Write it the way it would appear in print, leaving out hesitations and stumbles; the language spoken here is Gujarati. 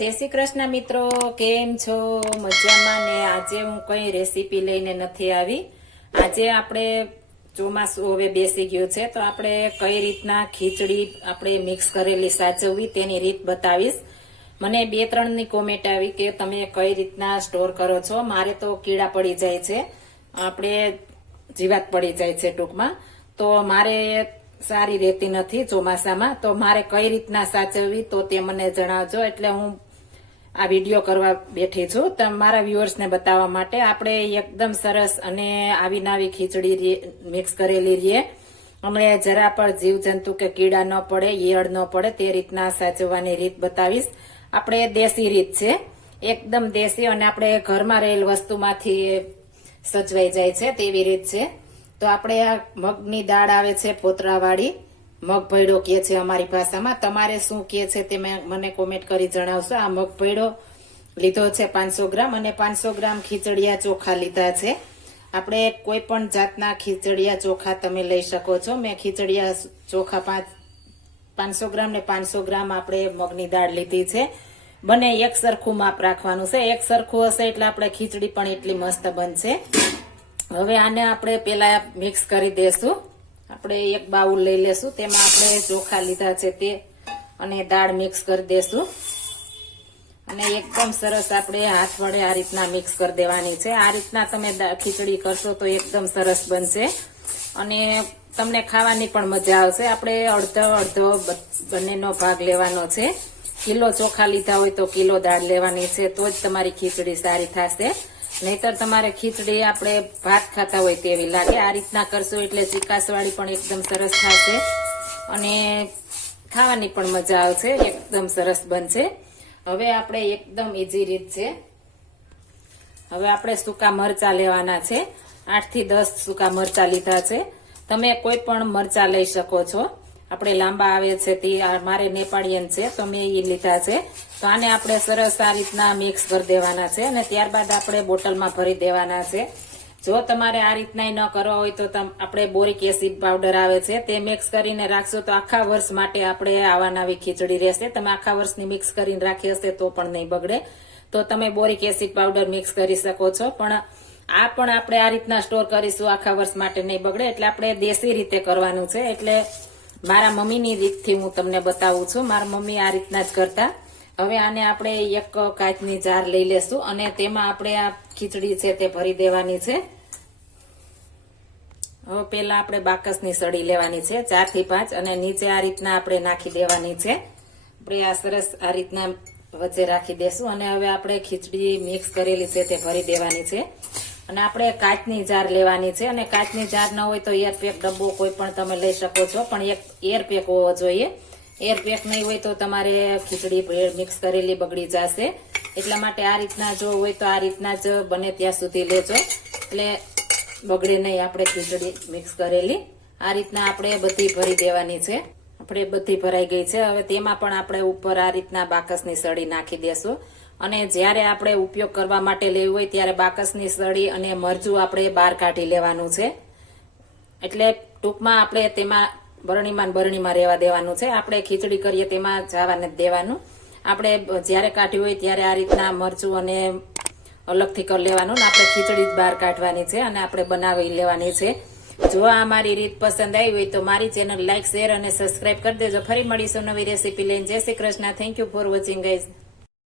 जय श्री कृष्ण मित्रों, केम छो? मजामां ने આજે હું કઈ રેસીપી લઈને નથી આવી। આજે આપણે ચોમાસું હવે બેસી ગયું છે તો આપણે કઈ રીતના ખીચડી આપણે મિક્સ કરેલી સાચવવી તેની રીત બતાવીશ। મને 2-3 ની કોમેન્ટ આવી કે તમે કઈ રીતના સ્ટોર કરો છો। મારે તો કીડા પડી જાય છે, આપણે જીવાત પડી જાય છે ટૂંકમાં, તો મારે સારી રહેતી નથી ચોમાસામાં। તો મારે કઈ રીતના સાચવવી તો તે મને જણાવજો। એટલે હું આ વિડીયો કરવા બેઠી છું તમારા વ્યુઅર્સને બતાવવા માટે। આપણે એકદમ સરસ અને આવી નાવી ખીચડી મિક્સ કરેલી રહીએ, અમે જરા પણ જીવજંતુ કે કીડા ન પડે, ઈયળ ન પડે તે રીતના સાચવવાની રીત બતાવીશ। આપણે દેશી રીત છે, એકદમ દેશી, અને આપણે ઘરમાં રહેલ વસ્તુમાંથી સચવાઈ જાય છે તેવી રીત છે। તો આપણે આ મગની દાળ આવે છે ફોતરાવાળી, મગ ભૈડો કહે છે અમારી ભાષામાં, તમારે શું કહે છે તે મને કોમેન્ટ કરી જણાવશો। આ મગ ભૈડો લીધો છે 500 ગ્રામ, અને 500 ગ્રામ ખીચડિયા ચોખા લીધા છે। આપણે કોઈ પણ જાતના ખીચડિયા ચોખા તમે લઈ શકો છો। મેં ખીચડિયા ચોખા 500 ગ્રામ ને 500 ગ્રામ આપણે મગની દાળ લીધી છે। બંને એક સરખું માપ રાખવાનું છે, એક સરખું હશે એટલે આપણે ખીચડી પણ એટલી મસ્ત બનશે। હવે આને આપણે પેલા મિક્સ કરી દેશું। આપણે એક બાઉલ લઈ લેશું, તેમાં આપણે ચોખા લીધા છે તે અને દાળ મિક્સ કરી દેશું, અને એકદમ સરસ આપણે હાથ વડે આ રીતના મિક્સ કરી દેવાની છે। આ રીતના તમે ખીચડી કરશો તો એકદમ સરસ બનશે અને તમને ખાવાની પણ મજા આવશે। આપણે અડધો અડધો બંનેનો ભાગ લેવાનો છે। કિલો ચોખા લીધા હોય તો કિલો દાળ લેવાની છે, તો જ તમારી ખીચડી સારી થશે, નહીતર તમારે ખીચડી આપણે ભાત ખાતા હોય તેવી લાગે। આ રીતના કરશો એટલે ચીકાસવાળી પણ એકદમ સરસ થશે અને ખાવાની પણ મજા આવશે, એકદમ સરસ બનશે। હવે આપણે એકદમ ઈઝી રીત છે, હવે આપણે સૂકા મરચા લેવાના છે। 8 થી 10 સૂકા મરચા લીધા છે, તમે કોઈ પણ મરચા લઈ શકો છો। આપણે લાંબા આવે છે તે મારે નેપાળિયન છે તો મેં એ લીધા છે। તો આને આપણે સરસ આ રીતના મિક્સ કરી દેવાના છે અને ત્યારબાદ આપણે બોટલમાં ભરી દેવાના છે। જો તમારે આ રીતના ન કરવા હોય તો આપણે બોરિક એસિડ પાવડર આવે છે તે મિક્સ કરીને રાખશો તો આખા વર્ષ માટે આપણે આવા નવી ખીચડી રહેશે। તમે આખા વર્ષની મિક્સ કરીને રાખી હશે તો પણ નહીં બગડે, તો તમે બોરિક એસિડ પાવડર મિક્સ કરી શકો છો। પણ આ પણ આપણે આ રીતના સ્ટોર કરીશું, આખા વર્ષ માટે નહીં બગડે, એટલે આપણે દેશી રીતે કરવાનું છે। એટલે મારા મમ્મીની રીતથી હું તમને બતાવું છું, મારા મમ્મી આ રીતના જ કરતા। હવે આને આપણે એક કાચની જાર લઈ લેશું અને તેમાં આપણે આ ખીચડી છે તે ભરી દેવાની છે। હવે પેલા આપણે બાકસની સળી લેવાની છે 4 થી 5, અને નીચે આ રીતના આપણે નાખી દેવાની છે। આપણે આ સરસ આ રીતના વચ્ચે રાખી દેશું અને હવે આપણે ખીચડી મિક્સ કરેલી છે તે ભરી દેવાની છે। અને આપણે કાચની જાર લેવાની છે, અને કાચની જાર ન હોય તો એરપેક ડબ્બો કોઈ પણ તમે લઈ શકો છો, પણ એક એરપેક હોવો જોઈએ। એરપેક નહીં હોય તો તમારે ખીચડી મિક્સ કરેલી બગડી જશે, એટલા માટે આ રીતના જો હોય તો આ રીતના જ બને ત્યાં સુધી લેજો, એટલે બગડે નહીં આપણે ખીચડી મિક્સ કરેલી। આ રીતના આપણે બધી ભરી દેવાની છે। આપણે બધી ભરાઈ ગઈ છે। હવે તેમાં પણ આપણે ઉપર આ રીતના બાકસની સળી નાખી દેશું, અને જ્યારે આપણે ઉપયોગ કરવા માટે લેવું હોય ત્યારે બાકસની સળી અને મરચું આપણે બહાર કાઢી લેવાનું છે। એટલે ટૂંકમાં આપણે તેમાં બરણીમાં રહેવા દેવાનું છે, આપણે ખીચડી કરીએ તેમાં જવા નથી દેવાનું। આપણે જ્યારે કાઢ્યું હોય ત્યારે આ રીતના મરચું અને અલગથી કરી લેવાનું, ને આપણે ખીચડી જ બહાર કાઢવાની છે અને આપણે બનાવી લેવાની છે। જો આ મારી રીત પસંદ આવી હોય તો મારી ચેનલ લાઈક, શેર અને સબસ્ક્રાઇબ કરી દેજો। ફરી મળીશું નવી રેસીપી લઈને। જય Shri Krishna, thank you for watching guys.